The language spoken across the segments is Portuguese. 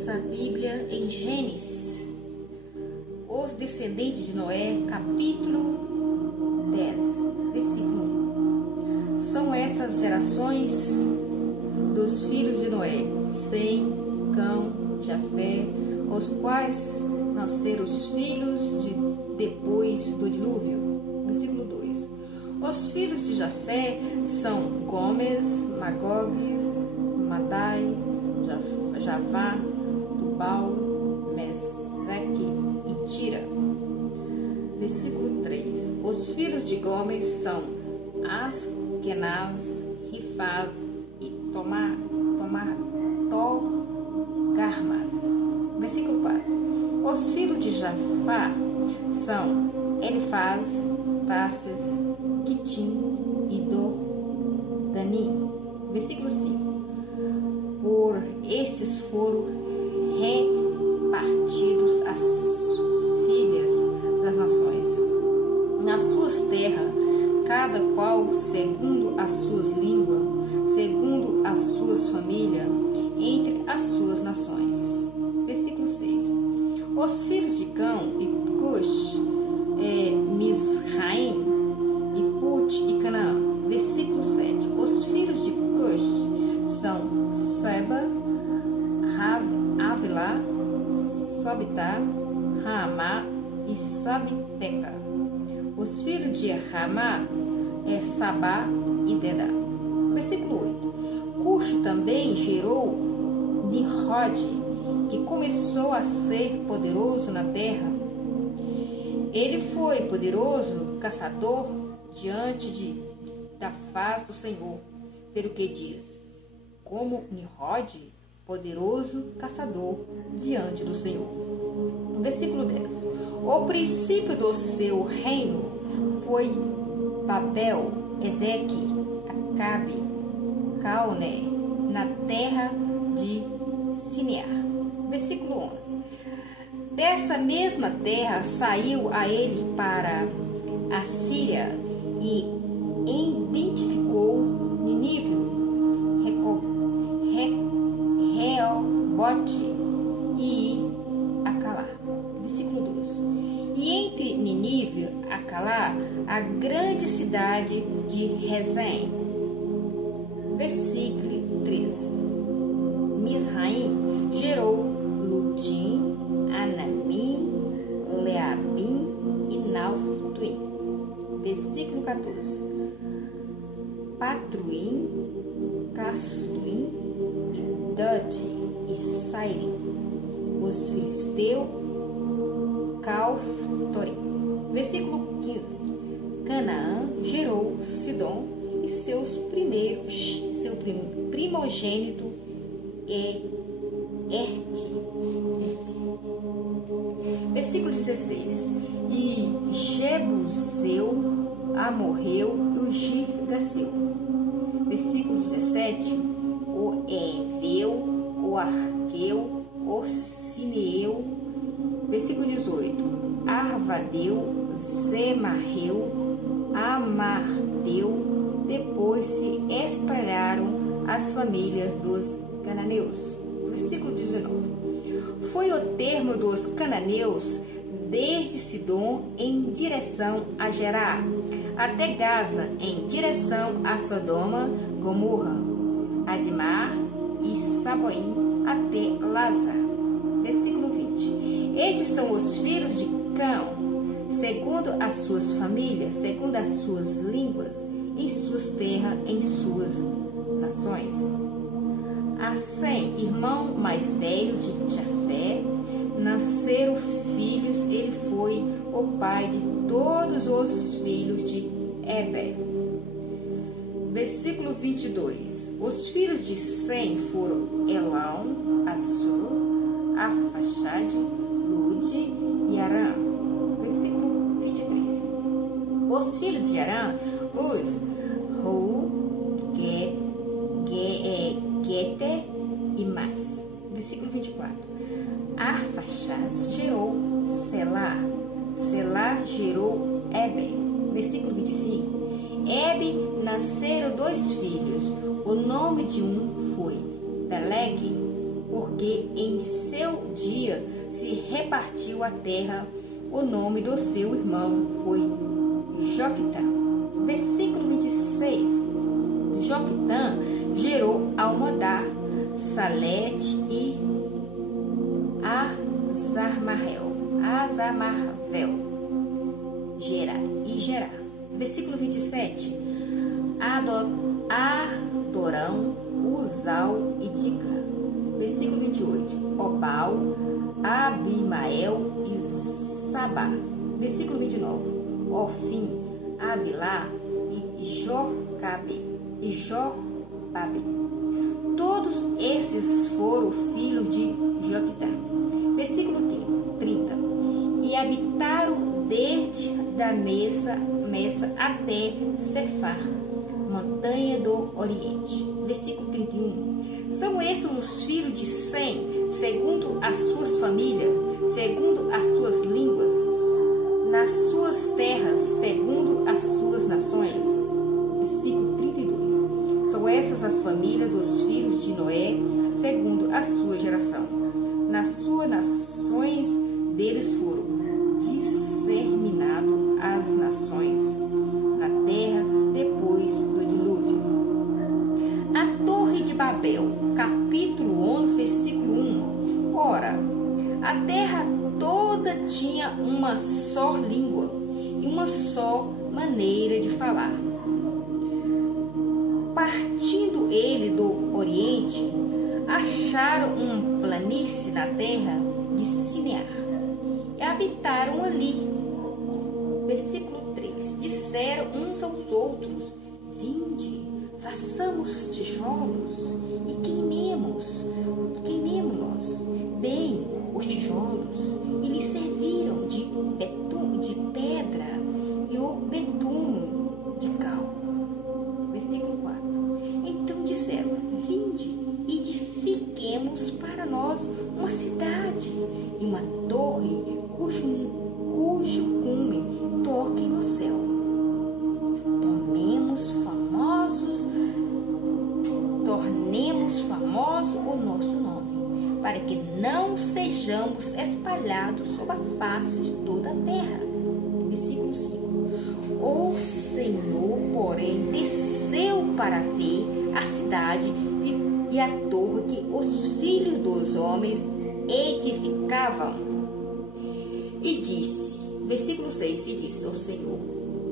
abrirmos a Bíblia em Gênesis, os descendentes de Noé, capítulo 10, versículo 1. São estas gerações dos filhos de Noé, Sem, Cão, Jafé, os quais nasceram os filhos depois do dilúvio. Versículo 2. Os filhos de Jafé são Gomes, Magogues, Madai, Javá, Tubal, Meseque e Tira. Versículo 3. Os filhos de Gomes são Askenaz, Rifaz e Togarmas. Versículo 4. Os filhos de Jafá são Elifaz, Tarses, Quitim e Danim. Versículo 5. Por estes foram repartidos as filhas das nações, nas suas terras, cada qual segundo as suas línguas, segundo as suas famílias, entre as suas nações. Versículo 6. Os filhos de Cão e Cush, Misraim e Put e Canaã. Versículo 7. Os filhos de Cush são Seba, Havilá, Sabitá, Ramá e Sabiteca. Os filhos de Ramá Sabá e Dedá. Versículo 8. Cush também gerou Nimrod, que começou a ser poderoso na terra. Ele foi poderoso caçador diante da face do Senhor, pelo que diz, como Nimrod, poderoso caçador diante do Senhor. Versículo 10. O princípio do seu reino foi Babel, Ezeque, Acabe, Calné, na terra de Sinear. Versículo 11. Dessa mesma terra saiu a ele para a Síria e identificou Nínive, Reobote e Acalá. Versículo 12. E entre Nínive e Acalá, a grande cidade de Rezém. Versículo 13. Misraim gerou Ludim, Anamim, Leabim e Nauftuim. Versículo 14. Patruim, Castuim, Dute e Sairim. Os filisteus, Calftorim. Versículo 15. Canaã gerou Sidom e seu primogênito Versículo 16. E Jebuseu, Amorreu e o Girgaseu. Versículo 17. O Eveu, o Arqueu, o Sineu. Versículo 18. Arvadeu, Zemarreu, Amardeu. Depois se espalharam as famílias dos cananeus. Versículo 19. Foi o termo dos cananeus desde Sidom em direção a Gerar, até Gaza em direção a Sodoma, Gomorra, Admar e Saboim até Lázar. Versículo 20. Estes são os filhos de Cão, segundo as suas famílias, segundo as suas línguas, em suas terras, em suas nações. A Sem, irmão mais velho de Jafé, nasceram filhos, ele foi o pai de todos os filhos de Eber. Versículo 22. Os filhos de Sem foram Elão, Assur, Arfaxade, Lude e Arã. Versículo 23. Os filhos de Arã, os Ru, Geter e Mais. Versículo 24. Arfaxade gerou Selá. Selá gerou Eber. Versículo 25. Eber nasceram 2 filhos. O nome de um foi Peleg porque em seu dia se repartiu a terra. O nome do seu irmão foi Joquitã. Versículo 26. Joquitã gerou Almodá, Salete e Azarmavel. Gerá. Versículo 27. Adorão, Uzal e Dica. Versículo 28. Obal, Abimael e Sabá. Versículo 29. Ofim, Avilá e Jocabe. Todos esses foram filhos de Joquitã. Versículo 30. E habitaram desde da Mesa até Cefar, montanha do Oriente. Versículo 31. São esses os filhos de Sem, segundo as suas famílias, segundo as suas línguas, nas suas terras, segundo as suas nações. Versículo 32. São essas as famílias dos filhos de Noé, segundo a sua geração. Nas suas nações deles foram disseminadas as nações na terra depois do dilúvio. A Torre de Babel, capítulo 11, versículo 1. Ora, a terra toda tinha uma só língua e uma só maneira de falar. Partindo ele do Oriente, acharam uma planície na terra de Sinear e habitaram ali. Versículo 3. Disseram uns aos outros: vinde, façamos tijolos e queimemo-los bem os tijolos, e lhes serviram de pedra e o betume de cal. Versículo 4. Então disseram: vinde, edifiquemos para nós uma cidade e uma torre cujo cume toque no céu. Tornemos famoso o nosso nome, para que não sejamos espalhados sobre a face de toda a terra. Versículo 5. O Senhor, porém, desceu para ver a cidade e a torre que os filhos dos homens edificavam. E disse, versículo 6, e disse ao Senhor: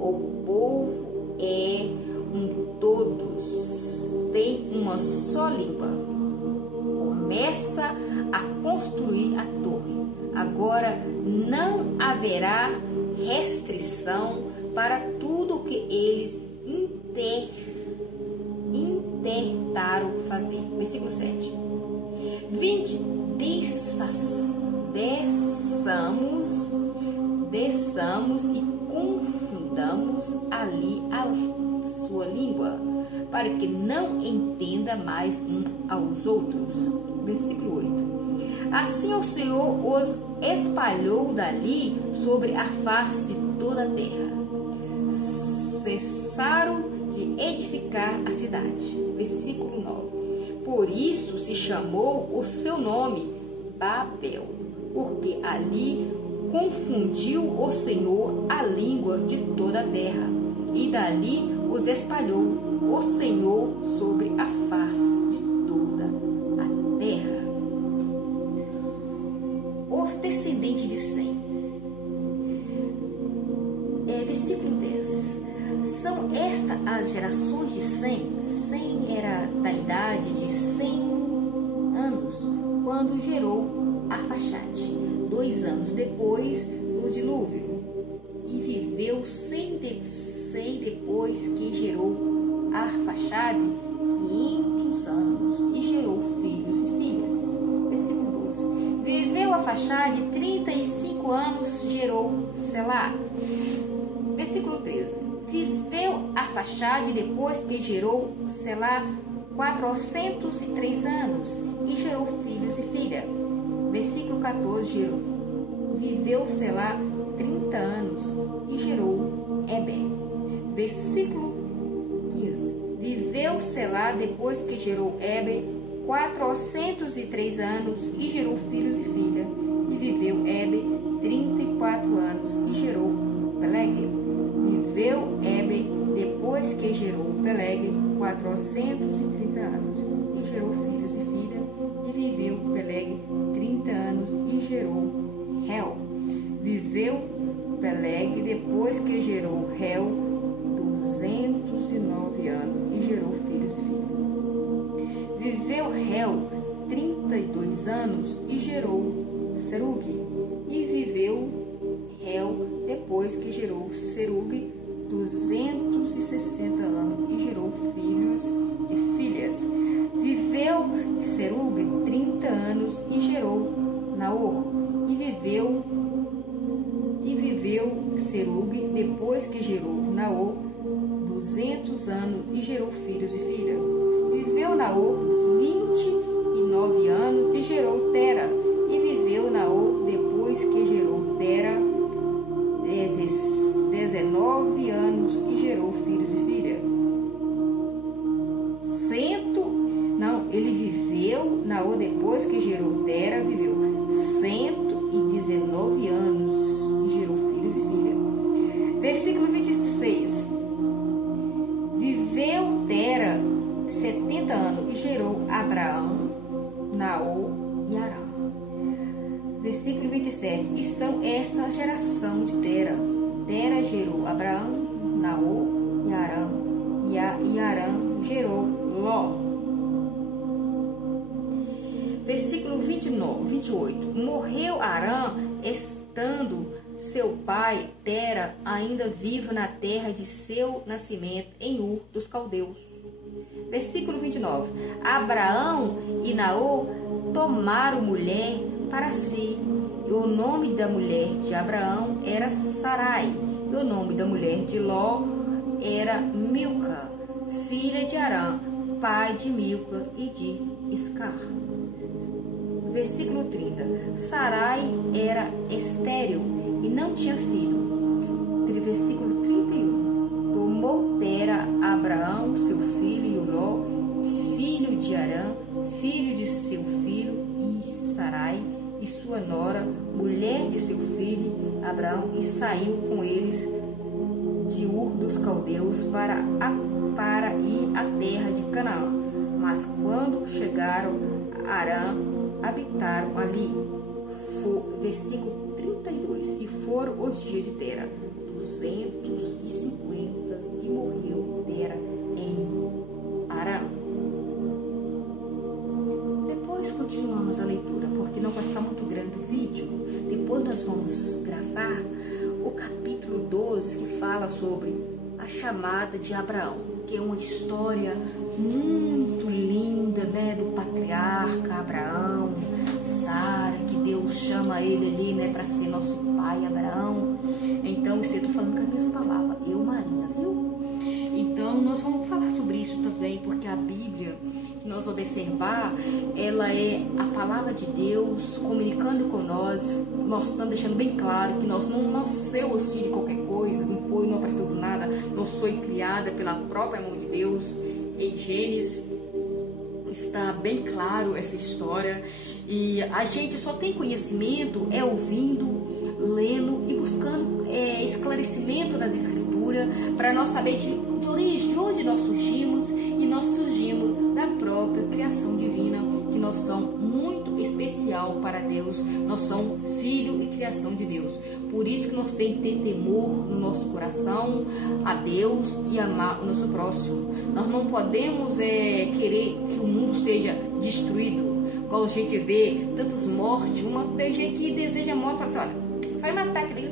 o povo é todos, tem uma só língua. Começa a construir a torre. Agora não haverá restrição para tudo que eles intentaram fazer. Versículo 7. Vinde, desçamos e confundamos ali a sua língua, para que não entenda mais um aos outros. Versículo 8. Assim o Senhor os espalhou dali sobre a face de toda a terra. Cessaram de edificar a cidade. Versículo 9. Por isso se chamou o seu nome Babel, porque ali confundiu o Senhor a língua de toda a terra, e dali os espalhou o Senhor sobre a face de toda a terra. Os descendentes de Sem. Versículo 10. São estas as gerações de Sem. Sem era da idade de 100 anos, quando gerou Arfaxade, 2 anos depois do dilúvio. E viveu Sem depois que gerou Arfaxade 500 anos e gerou filhos e filhas. Versículo 12. Viveu Arfaxade 35 anos, gerou Selá. Versículo 13. Viveu Arfaxade depois que gerou Selá 403 anos e gerou filhos e filhas. Versículo 14. Viveu Selá 30 anos e gerou Eber. Versículo 15. Viveu Selá depois que gerou Eber 403 anos e gerou filhos e filhas. E viveu Heber 34 anos e gerou Peleg. Viveu Heber, depois que gerou Peleg, 430 anos e gerou filhos e filhas. E viveu Peleg 30 anos e gerou Reu. Viveu Peleg, depois que gerou Reu, 209 anos e gerou filhos e filhas. Viveu Reu 32 anos e gerou Serugue. E viveu Reu, depois que gerou Serugue, 260 anos e gerou filhos e filhas. Viveu Serugue 30 anos e gerou Naor. E viveu Serugue, depois que gerou Naor, 200 anos e gerou filhos e filhas. Viveu Naor 29 anos e gerou Tera. E viveu Naor, depois que gerou Tera, 19 anos e gerou filhos e filhas. Ele viveu Naor, depois que gerou Tera, viveu 119 anos e gerou filhos e filhas. Versículo 26. Viveu Tera 70 anos e gerou Abraão, Naor e Arã. Versículo 27. E são essa a geração de Tera. Tera gerou Abraão, Naor e Arã. E Arã gerou Ló. Versículo 28. Morreu Arã, estando seu pai Tera ainda vivo na terra de seu nascimento, em Ur dos Caldeus. Versículo 29. Abraão e Naor tomaram mulher para si. E o nome da mulher de Abraão era Sarai. E o nome da mulher de Ló era Milca, filha de Arã, pai de Milca e de Iscar. Versículo 30. Sarai era estéril e não tinha filho. Versículo 31. Tomou Tera Abraão, seu filho, e Ló, filho de Arã, filho de seu filho, e Sarai, e sua nora, mulher de seu filho Abraão, e saiu com eles de Ur dos Caldeus para ir à terra de Canaã. Mas quando chegaram a Arã, habitaram ali. Versículo 32. E foram os dias de Tera 250 e morreu Tera em Arã. Depois continuamos a leitura, porque não vai ficar muito grande o vídeo. Depois nós vamos gravar o capítulo 12, que fala sobre a chamada de Abraão, que é uma história muito linda, né, do patriarca Abraão, Sara, que Deus chama ele ali, né, para ser nosso pai Abraão. Então, eu estou falando com as minhas palavras, eu, Maria, viu? Então, nós vamos falar sobre isso também, porque a Bíblia, que nós observar, ela é a palavra de Deus comunicando com nós, mostrando, deixando bem claro que nós não nasceu assim de qualquer coisa, não apareceu do nada, nós foi criada pela própria mão de Deus. Em Gênesis está bem claro essa história, e a gente só tem conhecimento ouvindo, lendo e buscando esclarecimento nas escrituras, para nós saber de origem, de onde nós surgimos, e nós surgimos da própria criação divina, que nós somos muito especial para Deus, nós somos filho e criação de Deus. Por isso que nós temos que ter temor no nosso coração a Deus e amar o nosso próximo. Nós não podemos querer que o mundo seja destruído, igual a gente vê tantas mortes. Tem gente que deseja morte, fala assim, olha, vai matar aquele.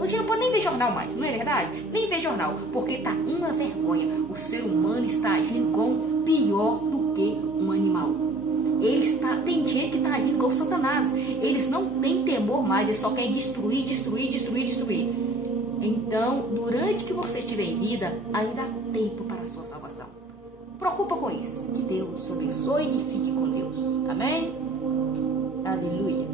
Hoje não pode nem ver jornal mais, não é verdade? Nem ver jornal, porque tá uma vergonha. O ser humano está agindo com pior do que um animal. Tem gente que está agindo igual Satanás. Eles não têm temor mais, eles só querem destruir. Então, durante que você estiver em vida, ainda há tempo para a sua salvação. Preocupa com isso. Que Deus abençoe e fique com Deus. Amém? Aleluia.